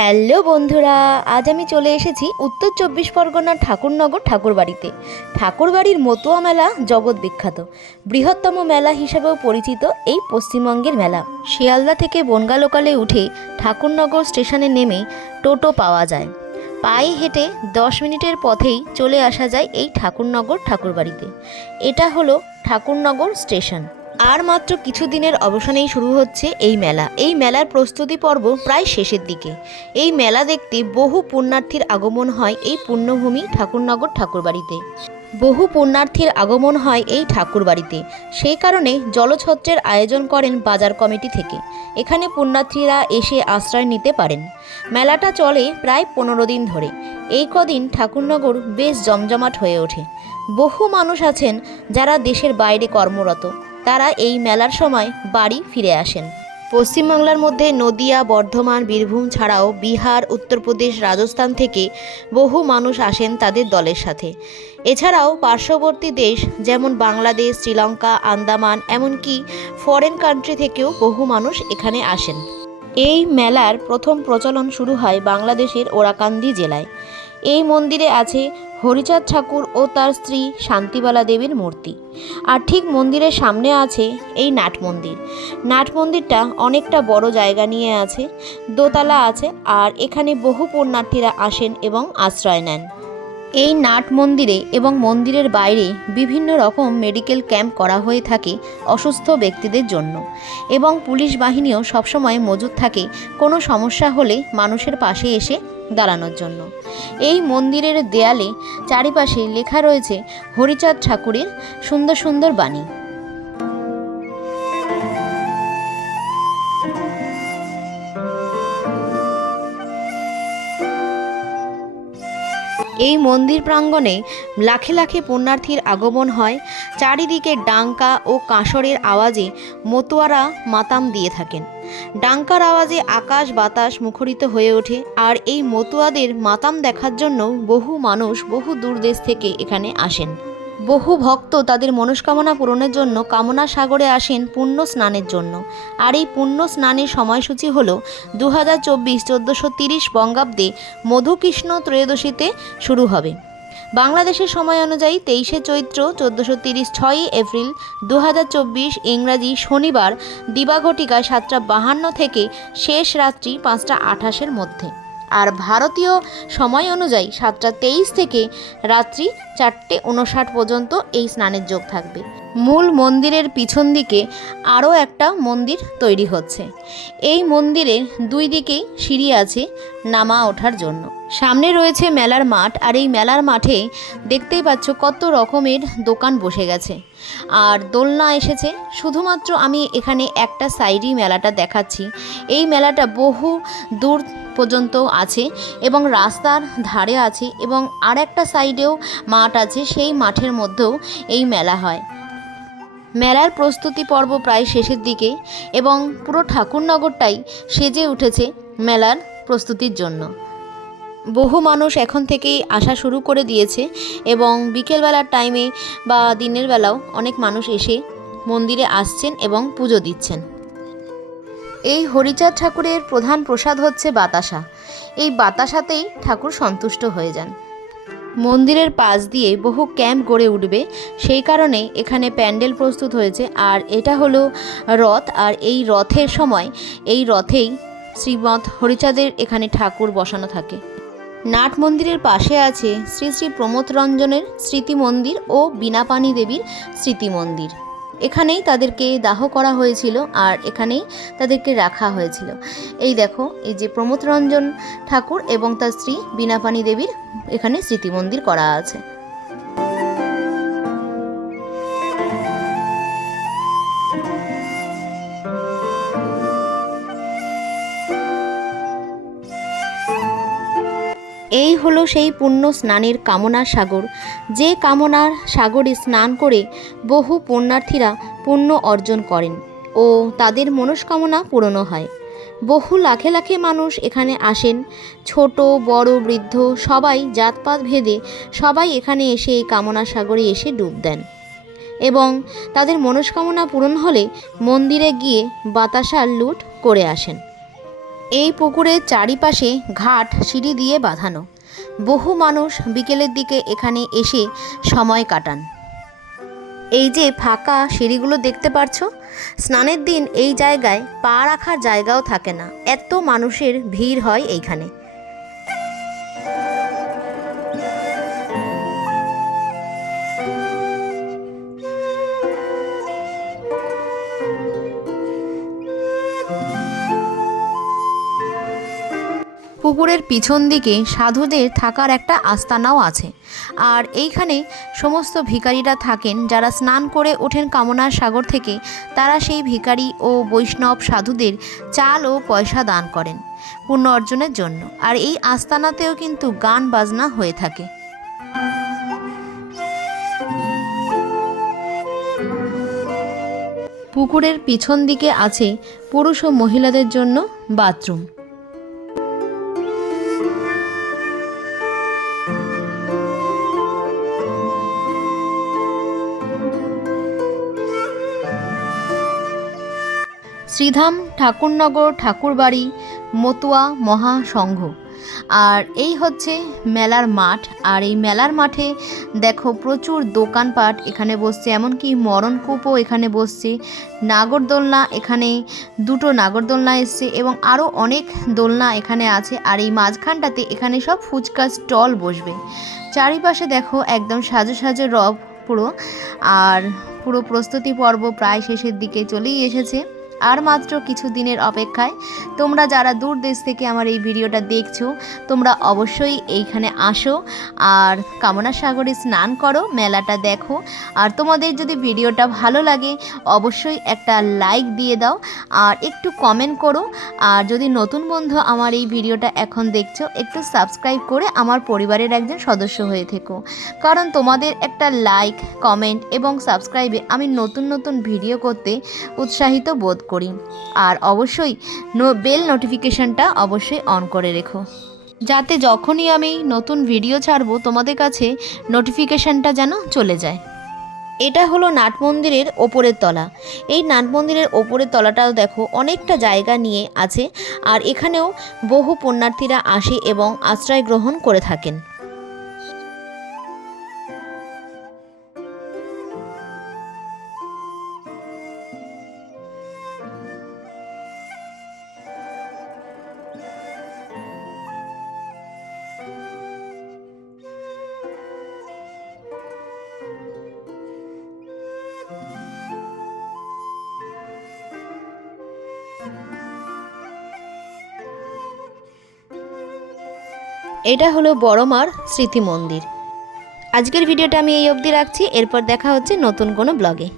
Hello বন্ধুরা, আজ আমি চলে এসেছি উত্তর চব্বিশ পরগনার ঠাকুরনগর ঠাকুরবাড়িতে। ঠাকুরবাড়ির মতুয়া মেলা জগৎ বিখ্যাত। বৃহত্তম মেলা হিসেবেও পরিচিত এই পশ্চিমবঙ্গের মেলা। শিয়ালদা থেকে বনগা লোকালে উঠে ঠাকুরনগর স্টেশনে নেমে টোটো পাওয়া যায়। পায়ে হেঁটে দশ মিনিটের পথেই চলে আসা যায় এই ঠাকুরনগর ঠাকুরবাড়িতে। এটা হলো ঠাকুরনগর স্টেশন। আর মাত্র কিছুদিনের অবসানেই শুরু হচ্ছে এই মেলা। এই মেলার প্রস্তুতি পর্ব প্রায় শেষের দিকে। এই মেলা দেখতে বহু পুণ্যার্থীর আগমন হয় এই পুণ্যভূমি ঠাকুরনগর ঠাকুরবাড়িতে। বহু পুণ্যার্থীর আগমন হয় এই ঠাকুরবাড়িতে। সেই কারণে জলছত্রের আয়োজন করেন বাজার কমিটি থেকে। এখানে পুণ্যার্থীরা এসে আশ্রয় নিতে পারেন। মেলাটা চলে প্রায় পনেরো দিন ধরে। এই কদিন ঠাকুরনগর বেশ জমজমাট হয়ে ওঠে। বহু মানুষ আছেন যারা দেশের বাইরে কর্মরত। তারা এই মেলার সময় বাড়ি ফিরে আসেন। পশ্চিমবাংলার মধ্যে নদিয়া, বর্ধমান, বীরভূম ছাড়াও বিহার, উত্তরপ্রদেশ, রাজস্থান থেকে বহু মানুষ আসেন তাদের দলের সাথে। এছাড়াও পার্শ্ববর্তী দেশ যেমন বাংলাদেশ, শ্রীলঙ্কা, আন্দামান, এমনকি ফরেন কান্ট্রি থেকেও বহু মানুষ এখানে আসেন। এই মেলার প্রথম প্রচলন শুরু হয় বাংলাদেশের ওরাকান্দি জেলায়। এই মন্দিরে আছে হরিচাঁদ ঠাকুর ও তার স্ত্রী শান্তিবালা দেবীর মূর্তি। আর ঠিক মন্দিরের সামনে আছে এই নাট মন্দির। নাট মন্দিরটা অনেকটা বড় জায়গা নিয়ে আছে, দোতলা আছে, আর এখানে বহু পুণ্যার্থীরা আসেন এবং আশ্রয় নেন। এই নাট মন্দিরে এবং মন্দিরের বাইরে বিভিন্ন রকম মেডিকেল ক্যাম্প করা হয়ে থাকে অসুস্থ ব্যক্তিদের জন্য। এবং পুলিশ বাহিনীও সবসময় মজুদ থাকে, কোনো সমস্যা হলে মানুষের পাশে এসে দাঁড়ানোর জন্য। এই মন্দিরের দেয়ালে চারিপাশে লেখা রয়েছে হরিচাঁদ ঠাকুরের সুন্দর সুন্দর বাণী। এই মন্দির প্রাঙ্গণে লাখে লাখে পুণ্যার্থীর আগমন হয়। চারিদিকে ডাঙ্কা ও কাঁসরের আওয়াজে মতুয়ারা মাতাম দিয়ে থাকেন। ডাঙ্কার আওয়াজে আকাশ বাতাস মুখরিত হয়ে ওঠে, আর এই মতুয়াদের মাতাম দেখার জন্য বহু মানুষ বহু দূর দেশ থেকে এখানে আসেন। বহু ভক্ত তাদের মনস্কামনা পূরণের জন্য কামনা সাগরে আসেন পুণ্য স্নানের জন্য। আর এই পুণ্য স্নানের সময়সূচি হল দু হাজার চব্বিশ চোদ্দোশো তিরিশ বঙ্গাব্দে মধুকৃষ্ণ ত্রয়োদশীতে শুরু হবে। বাংলাদেশের সময় অনুযায়ী তেইশে চৈত্র চোদ্দোশো তিরিশ ছয়ই এপ্রিল দু হাজার চব্বিশ ইংরাজি শনিবার দিবাঘটিকা সাতটা বাহান্ন থেকে শেষ রাত্রি পাঁচটা আঠাশের মধ্যে। আর ভারতীয় সময় অনুযায়ী সাতটা তেইশ থেকে রাত্রি চারটে উনষাট পর্যন্ত এই স্নানের যোগ থাকবে। মূল মন্দিরের পিছন দিকে আরও একটা মন্দির তৈরি হচ্ছে। এই মন্দিরের দুই দিকেই সিঁড়ি আছে নামা ওঠার জন্য। সামনে রয়েছে মেলার মাঠ আর এই মেলার মাঠে দেখতেই পাচ্ছ কত রকমের দোকান বসে গেছে। আর দোলনা এসেছে। শুধুমাত্র আমি এখানে একটা সাইডই মেলাটা দেখাচ্ছি। এই মেলাটা বহু দূর পর্যন্ত আছে এবং রাস্তার ধারে আছে এবং আর একটা সাইডেও মাঠ আছে, সেই মাঠের মধ্যেও এই মেলা হয়। মেলার প্রস্তুতি পর্ব প্রায় শেষের দিকে এবং পুরো ঠাকুরনগরটাই সেজে উঠেছে মেলার প্রস্তুতির জন্য। বহু মানুষ এখন থেকেই আসা শুরু করে দিয়েছে এবং বিকেলবেলার টাইমে বা দিনের বেলাও অনেক মানুষ এসে মন্দিরে আসছেন এবং পুজো দিচ্ছেন। এই হরিচাঁদ ঠাকুরের প্রধান প্রসাদ হচ্ছে বাতাসা। এই বাতাসাতেই ঠাকুর সন্তুষ্ট হয়ে যান। মন্দিরের পাশ দিয়ে বহু ক্যাম্প গড়ে উঠবে, সেই কারণে এখানে প্যান্ডেল প্রস্তুত হয়েছে। আর এটা হলো রথ, আর এই রথের সময় এই রথেই শ্রীমৎ হরিচাঁদের এখানে ঠাকুর বসানো থাকে। নাট মন্দিরের পাশে আছে শ্রী শ্রী প্রমোদ রঞ্জনের স্মৃতি মন্দির ও বীণাপাণি দেবীর স্মৃতি মন্দির এখানেই তাদেরকে দাহ করা হয়েছিল আর এখানেই তাদেরকে রাখা হয়েছিল। এই দেখো, এই যে প্রমোদ রঞ্জন ঠাকুর এবং তার স্ত্রী বীণাপাণী দেবীর এখানে স্মৃতি মন্দির করা আছে। এই হলো সেই পুণ্য স্নানের কামনার সাগর। যে কামনার সাগরে স্নান করে বহু পুণ্যার্থীরা পুণ্য অর্জন করেন ও তাদের মনস্কামনা পূরণও হয়। বহু লাখে লাখে মানুষ এখানে আসেন। ছোট, বড়, বৃদ্ধ সবাই জাতপাত ভেদে সবাই এখানে এসে এই কামনা সাগরে এসে ডুব দেন এবং তাদের মনস্কামনা পূরণ হলে মন্দিরে গিয়ে বাতাসার লুট করে আসেন। এই পুকুরের চারিপাশে ঘাট সিঁড়ি দিয়ে বাঁধানো। বহু মানুষ বিকেলের দিকে এখানে এসে সময় কাটান। এই যে ফাঁকা সিঁড়িগুলো দেখতে পারছ? স্নানের দিন এই জায়গায় পা রাখার জায়গাও থাকে না। এত মানুষের ভিড় হয় এইখানে। পুকুরের পিছন দিকে সাধুদের থাকার একটা আস্তানাও আছে। আর এইখানে সমস্ত ভিখারিরা থাকেন যারা স্নান করে ওঠেন কামনার সাগর থেকে। তারা সেই ভিখারি ও বৈষ্ণব সাধুদের চাল ও পয়সা দান করেন পুণ্য অর্জনের জন্য। আর এই আস্তানাতেও কিন্তু গান বাজনা হয়ে থাকে। পুকুরের পিছন দিকে আছে পুরুষ ও মহিলাদের জন্য বাথরুম। শ্রীধাম, ঠাকুরনগর, ঠাকুরবাড়ি, মতুয়া, মহাসংঘ। আর এই হচ্ছে মেলার মাঠ। আর এই মেলার মাঠে দেখো প্রচুর দোকানপাট এখানে বসছে, এমনকি মরণকূপও এখানে বসছে। নাগরদোলনা এখানে, দুটো নাগরদোলনা এসছে এবং আরও অনেক দোলনা এখানে আছে। আর এই মাঝখানটাতে এখানে সব ফুচকা স্টল বসবে। চারিপাশে দেখো একদম সাজো সাজো রব পুরো। আর পুরো প্রস্তুতি পর্ব প্রায় শেষের দিকে চলেই এসেছে। আর মাত্র কিছু দিনের অপেক্ষায় তোমরা যারা দূর দেশ থেকে আমার এই ভিডিওটা দেখছ, তোমরা অবশ্যই এইখানে আসো আর কামনা সাগরে স্নান করো, মেলাটা দেখো। আর তোমাদের যদি ভিডিওটা ভালো লাগে, অবশ্যই একটা লাইক দিয়ে দাও আর একটু কমেন্ট করো। আর যদি নতুন বন্ধু আমার এই ভিডিওটা এখন দেখছ, একটু সাবস্ক্রাইব করে আমার পরিবারের একজন সদস্য হয়ে থেকো। কারণ তোমাদের একটা লাইক কমেন্ট এবং সাবস্ক্রাইবে আমি নতুন নতুন ভিডিও করতে উৎসাহিত বোধ করি। আর অবশ্যই নো, বেল নোটিফিকেশনটা অবশ্যই অন করে রেখো। যাতে যখনই আমি নতুন ভিডিও ছাড়বো, তোমাদের কাছে নোটিফিকেশনটা যেন চলে যায়। এটা হলো নাট মন্দিরের ওপরের তলা। এই নাট মন্দিরের ওপরের তলাটাও দেখো, অনেকটা জায়গা নিয়ে আছে। আর এখানেও বহু পুণ্যার্থীরা আসে এবং আশ্রয় গ্রহণ করে থাকেন। এটা হলো বড়মার স্মৃতি মন্দির আজকের ভিডিওটা আমি এই অবধি রাখছি, এরপর দেখা হচ্ছে নতুন কোনো ব্লগে।